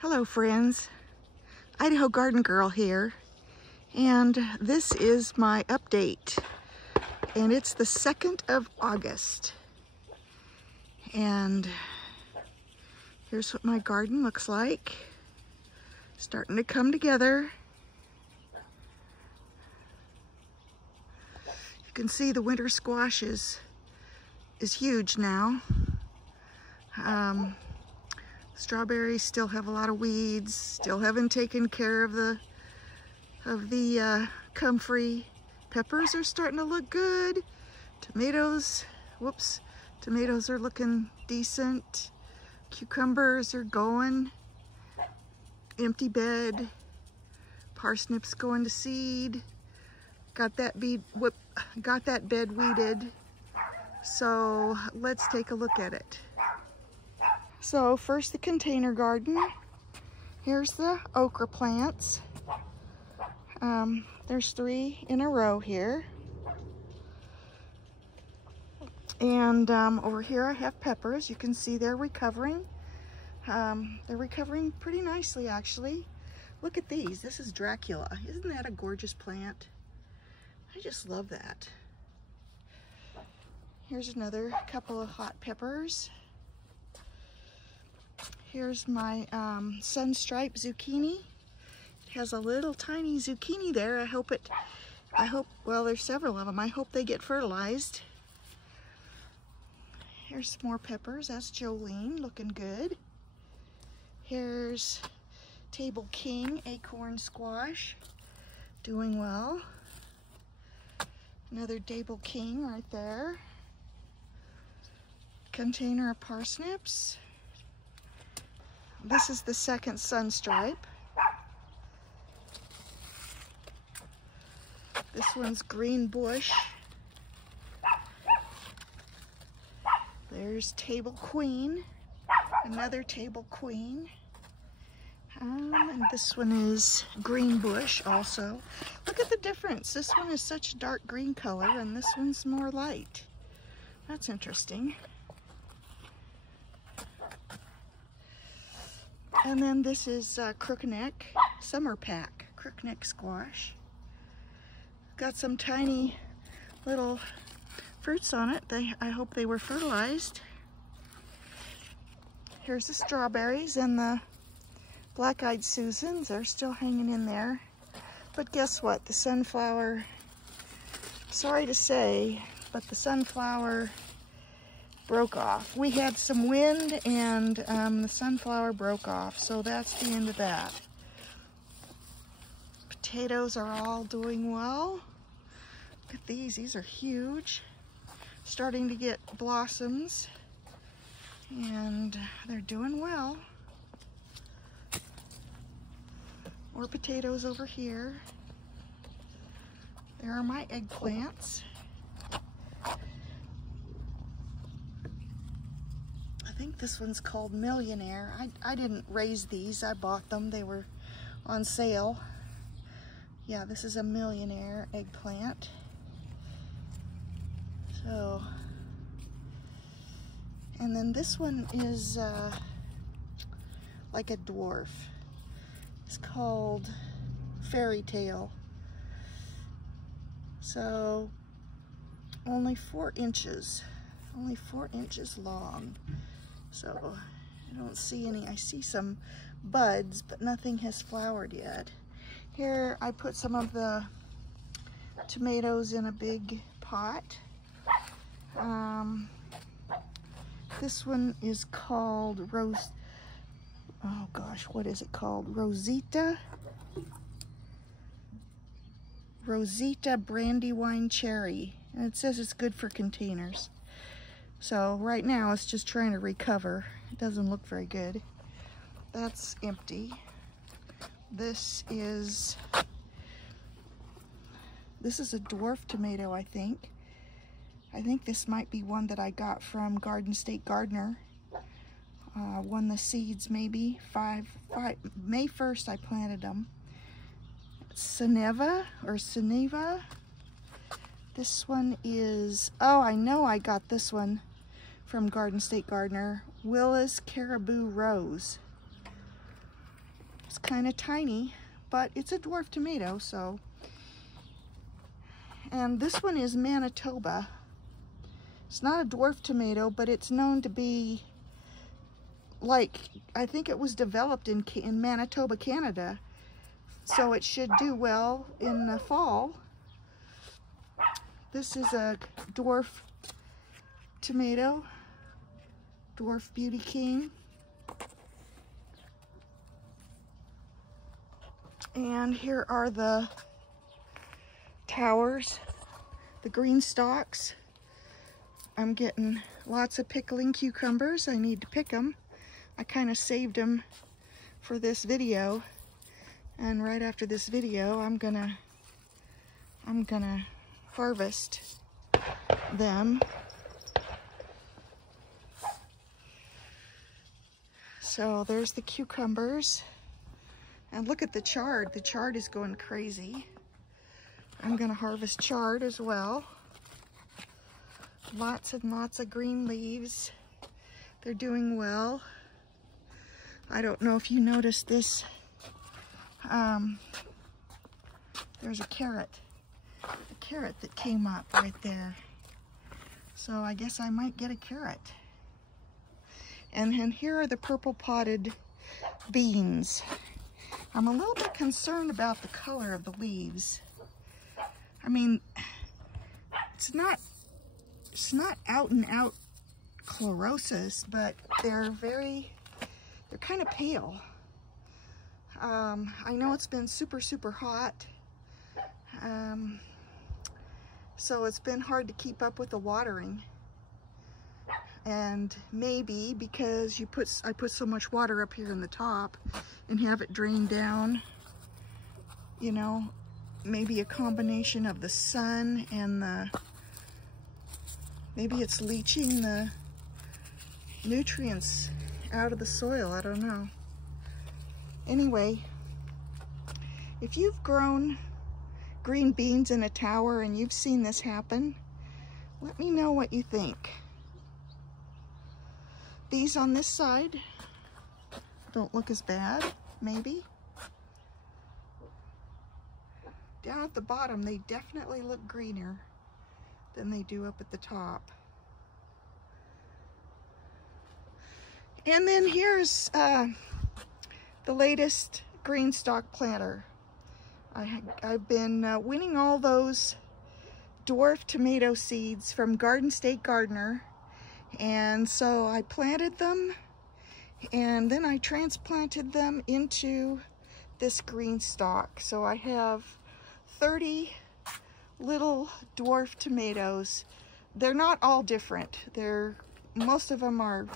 Hello friends, Idaho Garden Girl here, and this is my update, and it's the 2nd of August, and here's what my garden looks like. Starting to come together. You can see the winter squash is huge now. Strawberries still have a lot of weeds, still haven't taken care of the comfrey. Peppers are starting to look good. Tomatoes, tomatoes are looking decent. Cucumbers are going. Empty bed. Parsnips going to seed. Got that bed weeded. So let's take a look at it. So first the container garden. Here's the okra plants. There's 3 in a row here. And over here I have peppers. You can see they're recovering. They're recovering pretty nicely actually. Look at these. This is Dracula. Isn't that a gorgeous plant? I just love that. Here's another couple of hot peppers. Here's my Sunstripe zucchini. It has a little tiny zucchini there. Well, there's several of them. I hope they get fertilized. Here's some more peppers. That's Jolene, looking good. Here's Table King acorn squash, doing well. Another Table King right there. Container of parsnips. This is the 2nd Sunstripe. This one's Green Bush. There's Table Queen, another Table Queen. And this one is Green Bush also. Look at the difference. This one is such a dark green color and this one's more light. That's interesting. And then this is crookneck, summer pack, crookneck squash. Got some tiny little fruits on it. I hope they were fertilized. Here's the strawberries and the black-eyed Susans. They're still hanging in there. But guess what? The sunflower, sorry to say, but the sunflower broke off. We had some wind and the sunflower broke off, so that's the end of that. Potatoes are all doing well. Look at these are huge. Starting to get blossoms and they're doing well. More potatoes over here. There are my eggplants. I think this one's called Millionaire. I didn't raise these, I bought them. They were on sale. Yeah, this is a Millionaire eggplant. So, and then this one is like a dwarf. It's called Fairy Tale. So, only 4 inches. Only 4 inches long. So I don't see any. I see some buds, but nothing has flowered yet. Here I put some of the tomatoes in a big pot. This one is called what is it called? Rosita Brandywine Cherry. And it says it's good for containers. So right now it's just trying to recover. It doesn't look very good. That's empty. This is a dwarf tomato, I think. I think this might be one that I got from Garden State Gardener. Won the seeds maybe. May 1st I planted them. Seneva. This one is, oh, I know I got this one from Garden State Gardener. Willis Caribou Rose. It's kind of tiny, but it's a dwarf tomato, so. And this one is Manitoba. It's not a dwarf tomato, but it's known to be, like, I think it was developed in Manitoba, Canada. So it should do well in the fall. This is a dwarf tomato, dwarf beauty king. And here are the towers, the green stalks. I'm getting lots of pickling cucumbers. I need to pick them. I kind of saved them for this video. And right after this video, I'm gonna harvest them. So there's the cucumbers. And look at the chard. The chard is going crazy. I'm gonna harvest chard as well. Lots and lots of green leaves. They're doing well. I don't know if you noticed this. There's a carrot that came up right there. So I guess I might get a carrot. And then here are the purple potted beans. I'm a little bit concerned about the color of the leaves. I mean, it's not out and out chlorosis, but they're kind of pale. I know it's been super, super hot. So it's been hard to keep up with the watering. And maybe because I put so much water up here in the top and have it drain down, you know, maybe a combination of the sun and maybe it's leaching the nutrients out of the soil. I don't know. Anyway, if you've grown green beans in a tower and you've seen this happen, let me know what you think. These on this side don't look as bad, maybe. Down at the bottom, they definitely look greener than they do up at the top. And then here's the latest green stalk planter. I've been winning all those dwarf tomato seeds from Garden State Gardener. And so I planted them and then I transplanted them into this green stalk. So I have 30 little dwarf tomatoes. They're not all different. Most of them are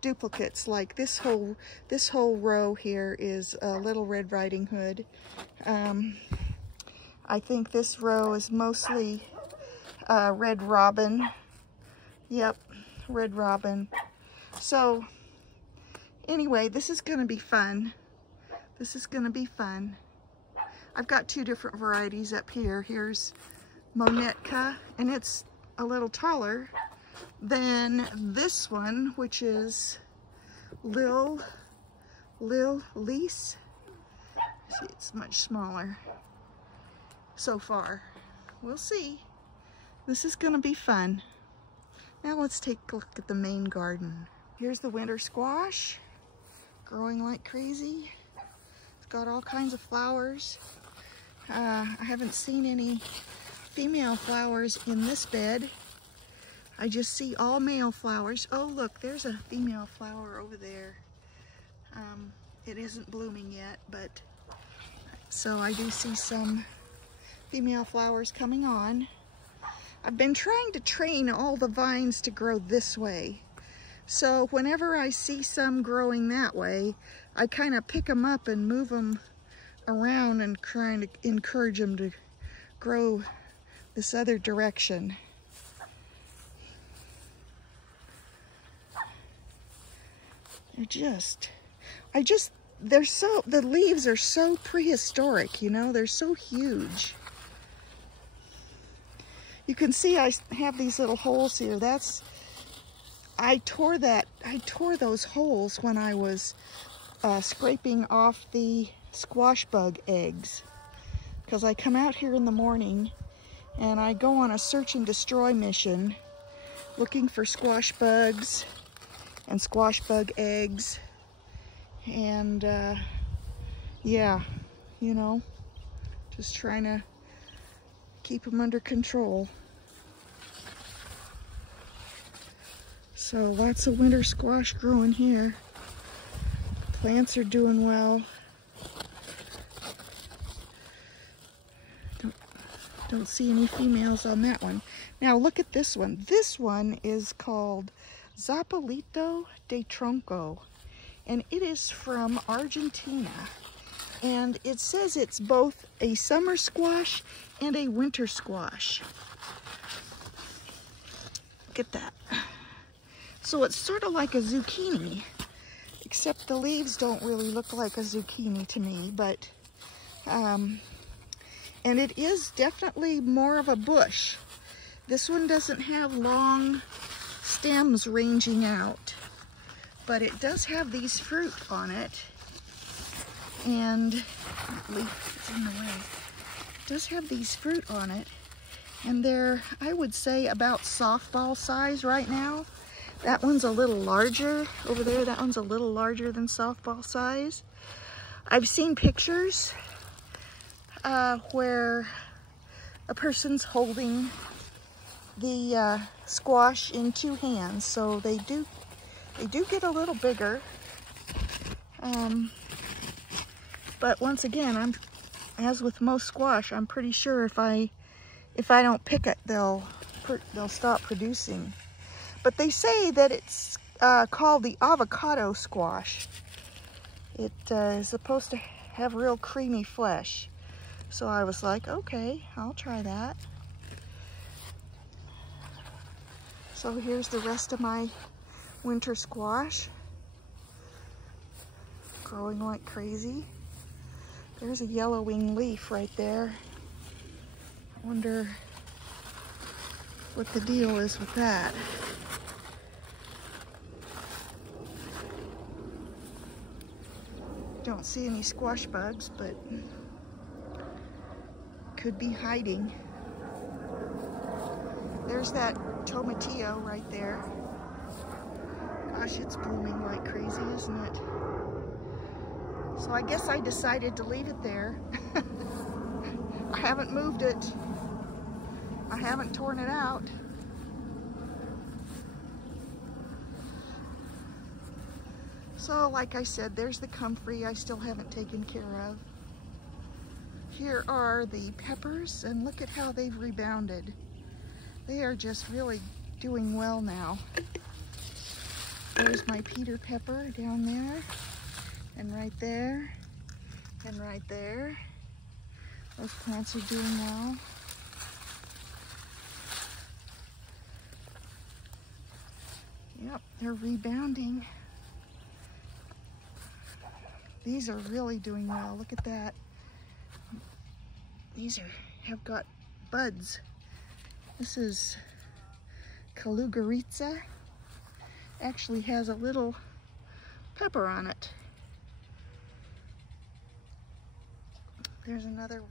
duplicates. Like this whole row here is a Little Red Riding Hood. I think this row is mostly Red Robin. Yep, Red Robin. So anyway, this is gonna be fun. This is gonna be fun. I've got two different varieties up here. Here's Monetka, and it's a little taller than this one, which is Lil Lise. See, it's much smaller so far. We'll see. This is gonna be fun. Now let's take a look at the main garden. Here's the winter squash, growing like crazy. It's got all kinds of flowers. I haven't seen any female flowers in this bed. I just see all male flowers. Oh look, there's a female flower over there. It isn't blooming yet, but so I do see some female flowers coming on. I've been trying to train all the vines to grow this way. So whenever I see some growing that way, I kind of pick them up and move them around and trying to encourage them to grow this other direction. The leaves are so prehistoric, you know, they're so huge. You can see I have these little holes here. I tore those holes when I was scraping off the squash bug eggs, because I come out here in the morning and I go on a search and destroy mission looking for squash bugs and squash bug eggs, and yeah, you know, just trying to keep them under control. So lots of winter squash growing here. Plants are doing well. Don't see any females on that one. Now look at this one. This one is called Zappalito de Tronco, and it is from Argentina. And it says it's both a summer squash and a winter squash. Look at that. So it's sort of like a zucchini, except the leaves don't really look like a zucchini to me, but and it is definitely more of a bush. This one doesn't have long stems ranging out, but it does have these fruit on it, and leaf is in the way. It does have these fruit on it, and they're, I would say, about softball size right now. That one's a little larger over there. That one's a little larger than softball size. I've seen pictures where a person's holding the squash in two hands, so they do get a little bigger. But once again, as with most squash, I'm pretty sure if I don't pick it, they'll stop producing. But they say that it's called the avocado squash. It is supposed to have real creamy flesh. So I was like, okay, I'll try that. So here's the rest of my winter squash, growing like crazy. There's a yellowing leaf right there. I wonder what the deal is with that. Don't see any squash bugs, but could be hiding. There's that tomatillo right there. Gosh, it's blooming like crazy, isn't it? So I guess I decided to leave it there. I haven't moved it. I haven't torn it out. So like I said, there's the comfrey I still haven't taken care of. Here are the peppers, and look at how they've rebounded. They are just really doing well now. There's my Peter pepper down there, and right there, and right there. Those plants are doing well. Yep, they're rebounding. These are really doing well. Look at that. These have got buds. This is Kalugeritsa. Actually has a little pepper on it. There's another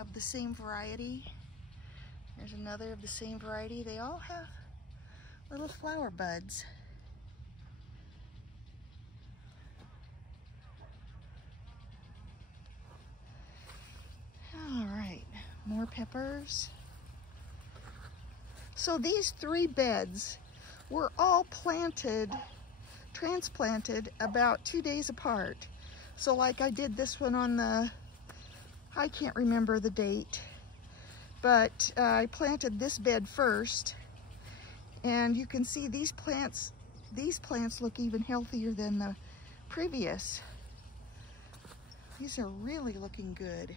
of the same variety. There's another of the same variety. They all have little flower buds. All right, more peppers. So these 3 beds were all transplanted about 2 days apart. So like I did this one on the, I can't remember the date, but I planted this bed first, and you can see these plants look even healthier than the previous. These are really looking good.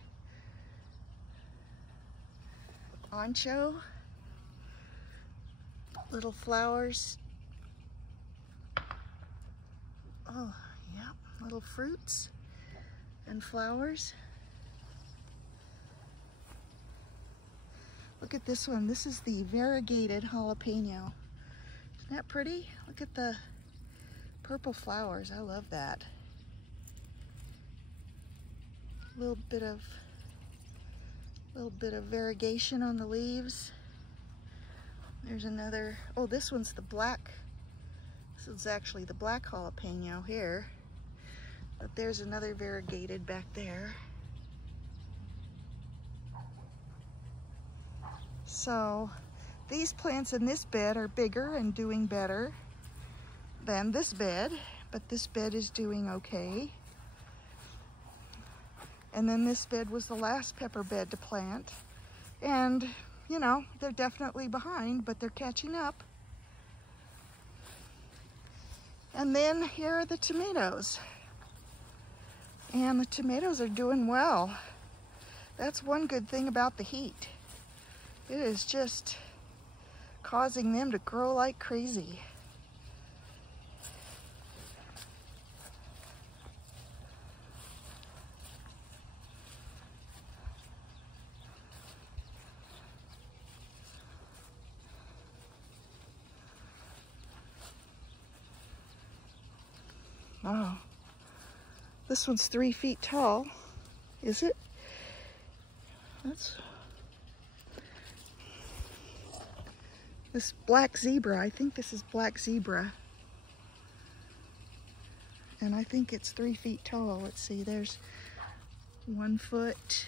Ancho, little flowers. Oh, yeah, little fruits and flowers. Look at this one. This is the variegated jalapeno. Isn't that pretty? Look at the purple flowers. I love that. A little bit of variegation on the leaves. There's another, oh, this one's the black. This is actually the black jalapeno here. But there's another variegated back there. So these plants in this bed are bigger and doing better than this bed, but this bed is doing okay. And then this bed was the last pepper bed to plant. And, you know, they're definitely behind, but they're catching up. And then here are the tomatoes. And the tomatoes are doing well. That's one good thing about the heat. It is just causing them to grow like crazy. Oh, this one's 3 feet tall, is it? That's this black zebra. I think this is black zebra. And I think it's 3 feet tall. Let's see, there's 1 foot,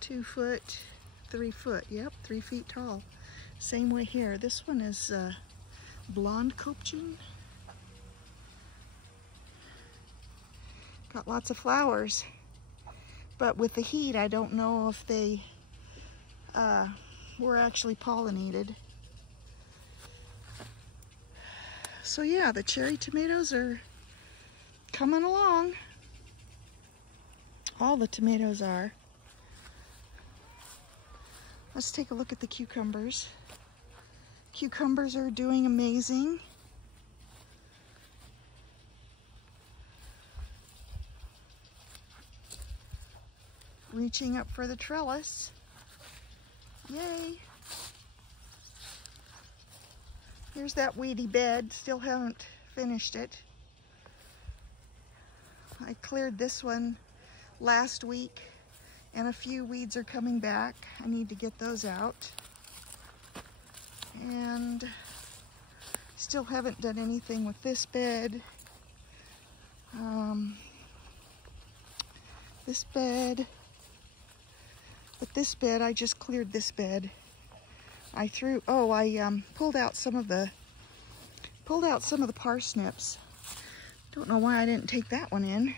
2 foot, 3 foot. Yep, 3 feet tall. Same way here. This one is blonde Kopchen. Got lots of flowers, but with the heat, I don't know if they were actually pollinated. So yeah, the cherry tomatoes are coming along. All the tomatoes are. Let's take a look at the cucumbers. Cucumbers are doing amazing. Reaching up for the trellis. Yay! Here's that weedy bed. Still haven't finished it. I cleared this one last week and a few weeds are coming back. I need to get those out. And still haven't done anything with this bed. This bed. But this bed, I just cleared this bed. I pulled out some of the parsnips. Don't know why I didn't take that one in.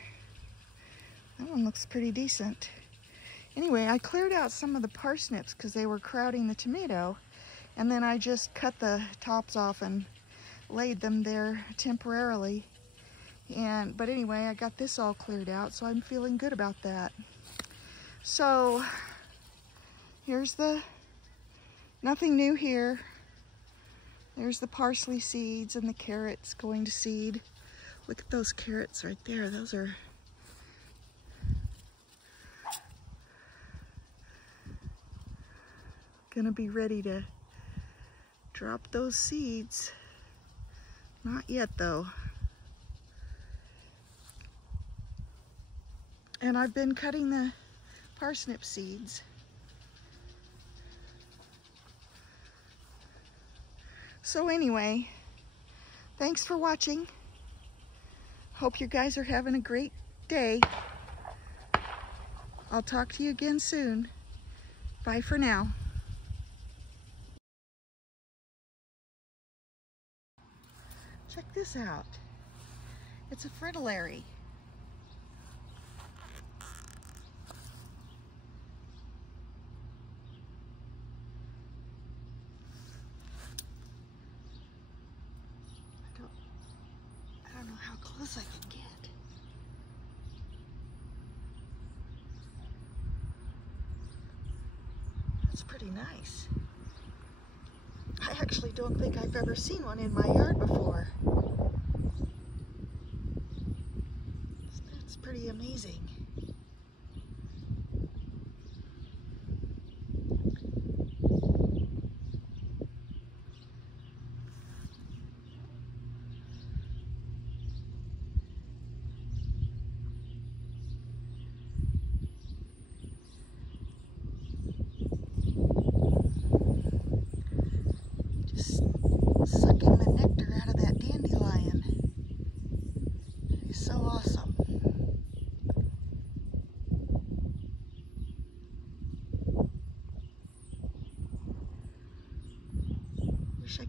That one looks pretty decent. Anyway, I cleared out some of the parsnips because they were crowding the tomato. And then I just cut the tops off and laid them there temporarily. But anyway, I got this all cleared out, so I'm feeling good about that. So here's nothing new here. There's the parsley seeds and the carrots going to seed. Look at those carrots right there. Those are gonna be ready to drop those seeds. Not yet though. And I've been cutting the parsnip seeds. So anyway, thanks for watching. Hope you guys are having a great day. I'll talk to you again soon. Bye for now. Check this out. It's a fritillary. I don't know how close I can get. That's pretty nice. I actually don't think I've ever seen one in my yard before. That's pretty amazing.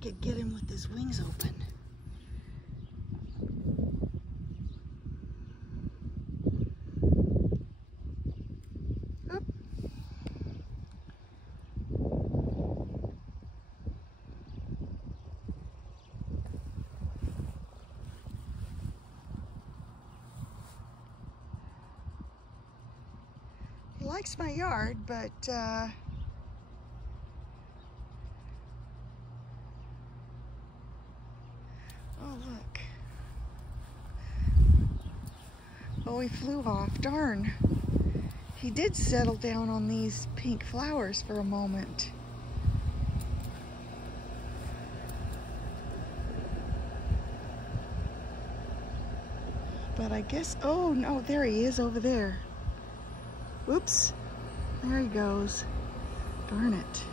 could get him with his wings open. Oop. He likes my yard, but oh, look. Oh, he flew off. Darn. He did settle down on these pink flowers for a moment. But I guess, oh no, there he is over there. Whoops. There he goes. Darn it.